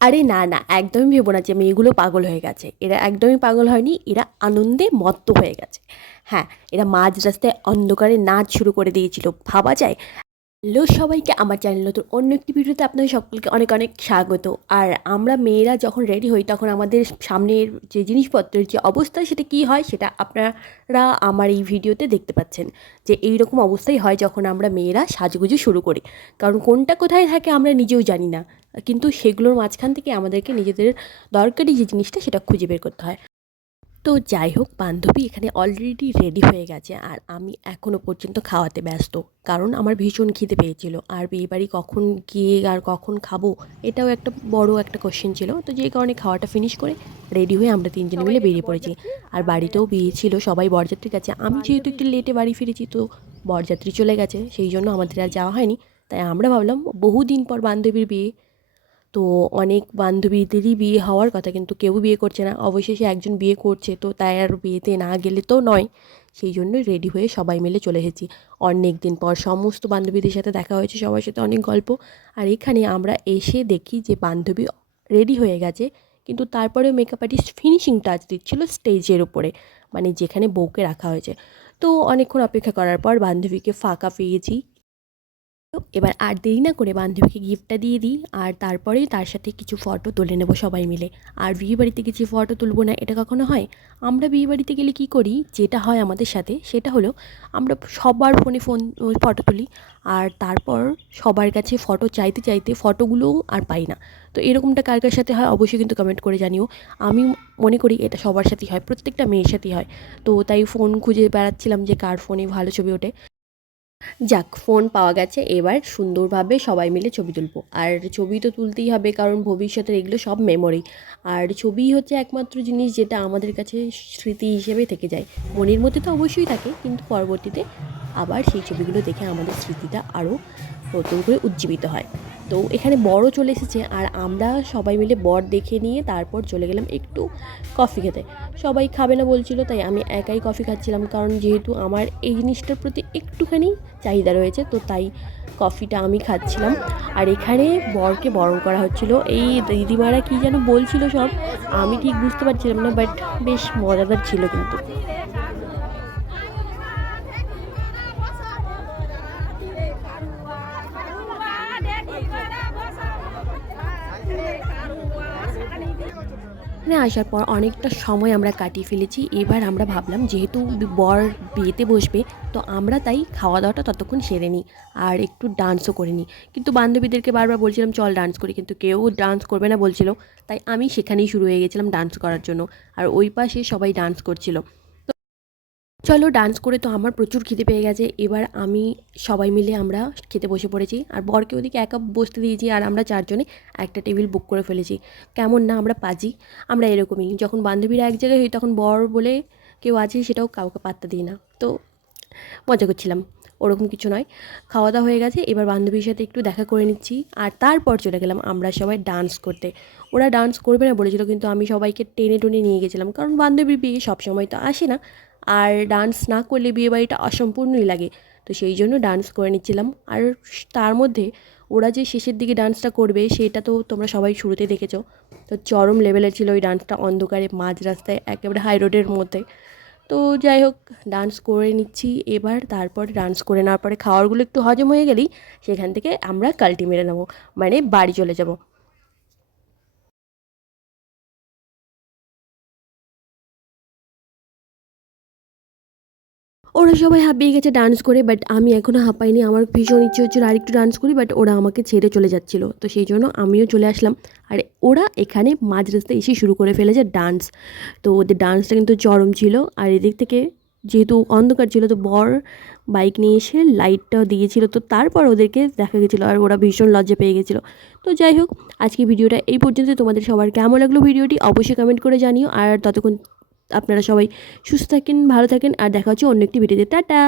আরে না, না, একদমই ভেবো না যে মেয়েগুলো পাগল হয়ে গেছে। এরা একদমই পাগল হয়নি, এরা আনন্দে মত্ত হয়ে গেছে। হ্যাঁ, এরা মাঝ রাস্তায় অন্ধকারে নাচ শুরু করে দিয়েছিল, ভাবা যায়? হ্যালো সবাইকে, আমার চ্যানেল নতুন অন্য একটি ভিডিওতে আপনাদের সকলকে অনেক অনেক স্বাগত। আর আমরা মেয়েরা যখন রেডি হই তখন আমাদের সামনের যে জিনিসপত্রের যে অবস্থা সেটা কী হয় সেটা আপনারা আমার এই ভিডিওতে দেখতে পাচ্ছেন। যে এই রকম অবস্থাই হয় যখন আমরা মেয়েরা সাজগুজু শুরু করি। কারণ কোনটা কোথায় থাকে আমরা নিজেও জানি না, কিন্তু সেগুলোর মাঝখান থেকে আমাদেরকে নিজেদের দরকারি যে জিনিসটা সেটা খুঁজে বের করতে হয়। তো যাই হোক, বান্ধবী এখানে অলরেডি রেডি হয়ে গেছে আর আমি এখনও পর্যন্ত খাওয়াতে ব্যস্ত। কারণ আমার ভীষণ খিদে পেয়েছিল, আর বিয়েবাড়ি কখন গিয়ে আর কখন খাবো এটাও একটা বড় একটা কোশ্চেন ছিল। তো যেই কারণে খাওয়াটা ফিনিশ করে রেডি হয়ে আমরা তিনজনে মিলে বেরিয়ে পড়েছি। আর বাড়িতেও বিয়ে ছিল, সবাই বরযাত্রীর কাছে। আমি যেহেতু একটু লেটে বাড়ি ফিরেছি, তো বরযাত্রী চলে গেছে, সেই জন্য আমাদের আর যাওয়া হয়নি। তাই আমরা ভাবলাম বহুদিন পর বান্ধবীর বিয়ে, তো অনেক বান্ধবীদেরই বিয়ে হওয়ার কথা, কিন্তু কেউ বিয়ে করছে না। অবশেষে একজন বিয়ে করছে, তো তাই আর বিয়েতে না গেলে তো নয়। সেই জন্য রেডি হয়ে সবাই মিলে চলে এসেছি। অনেক দিন পর সমস্ত বান্ধবীদের সাথে দেখা হয়েছে, সবার সাথে অনেক গল্প। আর এখানে আমরা এসে দেখি যে বান্ধবী রেডি হয়ে গেছে, কিন্তু তারপরেও মেকআপ আর্টিস্ট ফিনিশিং টাচ দিচ্ছিল স্টেজের উপরে, মানে যেখানে বউকে রাখা হয়েছে। তো অনেকক্ষণ অপেক্ষা করার পর বান্ধবীকে ফাঁকা পেয়েছি। তো এবার আর দেরি না করে বান্ধবীকে গিফটটা দিয়ে দিই, আর তারপরেই তার সাথে কিছু ফটো তুলে নেব সবাই মিলে। আর বিয়েবাড়িতে কিছু ফটো তুলবো না এটা কখনো হয়? আমরা বিয়েবাড়িতে গেলে কী করি, যেটা হয় আমাদের সাথে সেটা হলো আমরা সবার ফোনে ফটো তুলি, আর তারপর সবার কাছে ফটো চাইতে চাইতে ফটোগুলোও আর পাই না। তো এরকমটা কার কার সাথে হয় অবশ্যই কিন্তু কমেন্ট করে জানিও। আমি মনে করি এটা সবার সাথেই হয়, প্রত্যেকটা মেয়ের সাথেই হয়। তো তাই ফোন খুঁজে বেড়াচ্ছিলাম যে কার ফোনে ভালো ছবি ওঠে। যাক, ফোন পাওয়া গেছে, এবার সুন্দরভাবে সবাই মিলে ছবি তুলব। আর ছবি তো তুলতেই হবে, কারণ ভবিষ্যতের এগুলো সব মেমোরি। আর ছবিই হচ্ছে একমাত্র জিনিস যেটা আমাদের কাছে স্মৃতি হিসেবে থেকে যায়। মনের মধ্যে তো অবশ্যই থাকে, কিন্তু পরবর্তীতে আবার সেই ছবিগুলো দেখে আমাদের স্মৃতিটা আরও নতুন করে উজ্জীবিত হয়। তো এখানে বরও চলে এসেছে, আর আমরা সবাই মিলে বর দেখে নিয়ে তারপর চলে গেলাম একটু কফি খেতে। সবাই খাবে না বলছিল, তাই আমি একাই কফি খাচ্ছিলাম, কারণ যেহেতু আমার এই জিনিসটার প্রতি একটুখানি চাহিদা রয়েছে, তো তাই কফিটা আমি খাচ্ছিলাম। আর এখানে বরকে বরণ করা হচ্ছিল, এই দিদিমারা কী যেন বলছিল সব, আমি ঠিক বুঝতে পারছিলাম না, বাট বেশ মজাদার ছিল কিন্তু। এখানে আসার পর অনেকটা সময় আমরা কাটিয়ে ফেলেছি। এবার আমরা ভাবলাম যেহেতু বর বিয়েতে বসবে, তো আমরা তাই খাওয়া দাওয়াটা ততক্ষণ সেরে নিই আর একটু ডান্সও করে নিই। কিন্তু বান্ধবীদেরকে বারবার বলছিলাম চল ডান্স করি, কিন্তু কেউ ডান্স করবে না বলছিল। তাই আমি সেখানেই শুরু হয়ে গেছিলাম ডান্স করার জন্য, আর ওই পাশে সবাই ডান্স করছিল। চলো ডান্স করে তো আমার প্রচুর খিদে পেয়ে গেছে। এবার আমি সবাই মিলে আমরা খেতে বসে পড়েছি, আর বরকে ওদিকে একা বসতে দিয়েছি, আর আমরা চারজনে একটা টেবিল বুক করে ফেলেছি। কেমন না আমরা পাজি, আমরা এরকমই। যখন বান্ধবীরা এক জায়গায় হই তখন বর বলে কেউ আছে সেটাও কাউকে পাত্তা দিই না। তো মজা করছিলাম, ওরকম কিছু নয়। খাওয়া দাওয়া হয়ে গেছে, এবার বান্ধবীর সাথে একটু দেখা করে নিচ্ছি, আর তারপর চলে গেলাম আমরা সবাই ডান্স করতে। ওরা ডান্স করবে না বলেছিল, কিন্তু আমি সবাইকে টেনে টেনে নিয়ে গেছিলাম, কারণ বান্ধবীর বিয়ে সবসময় তো আসে না, আর ডান্স না করলে বিয়েবাড়িটা অসম্পূর্ণই লাগে। তো সেই জন্য ডান্স করে নিচ্ছিলাম। আর তার মধ্যে ওরা যে শেষের দিকে ডান্সটা করবে সেটা তো তোমরা সবাই শুরুতে দেখেছো। তো চরম লেভেলের ছিল ওই ডান্সটা, অন্ধকারে মাঝ রাস্তায় একেবারে হাই রোডের মধ্যে। তো যাই হোক, ডান্স করে নিচ্ছি এবার। তারপর ডান্স করে নেওয়ার পরে খাওয়ারগুলো একটু হজম হয়ে গেলেই সেখান থেকে আমরা কালটি মেরে নেবো, মানে বাড়ি চলে যাব। ওরা সবাই হাঁপিয়ে গেছে ডান্স করে, বাট আমি এখনও হাঁপাইনি। আমার ভীষণ ইচ্ছে হচ্ছিলো আরেকটু ডান্স করি, বাট ওরা আমাকে ছেড়ে চলে যাচ্ছিলো, তো সেই জন্য আমিও চলে আসলাম। আর ওরা এখানে মাঝ রাস্তায় এসে শুরু করে ফেলেছে ডান্স। তো ওদের ডান্সটা কিন্তু চরম ছিল। আর এদিক থেকে যেহেতু অন্ধকার ছিল, তো বর বাইক নিয়ে এসে লাইটটাও দিয়েছিল, তো তারপর ওদেরকে দেখা গেছিলো, আর ওরা ভীষণ লজ্জা পেয়ে গেছিলো। তো যাই হোক, আজকে ভিডিওটা এই পর্যন্ত। তোমাদের সবার কেমন লাগলো ভিডিওটি অবশ্যই কমেন্ট করে জানিও। আর ততক্ষণ আপনারা সবাই সুস্থ থাকেন, ভালো থাকেন, আর দেখা হচ্ছে অন্য একটি ভিডিওতে। টাটা।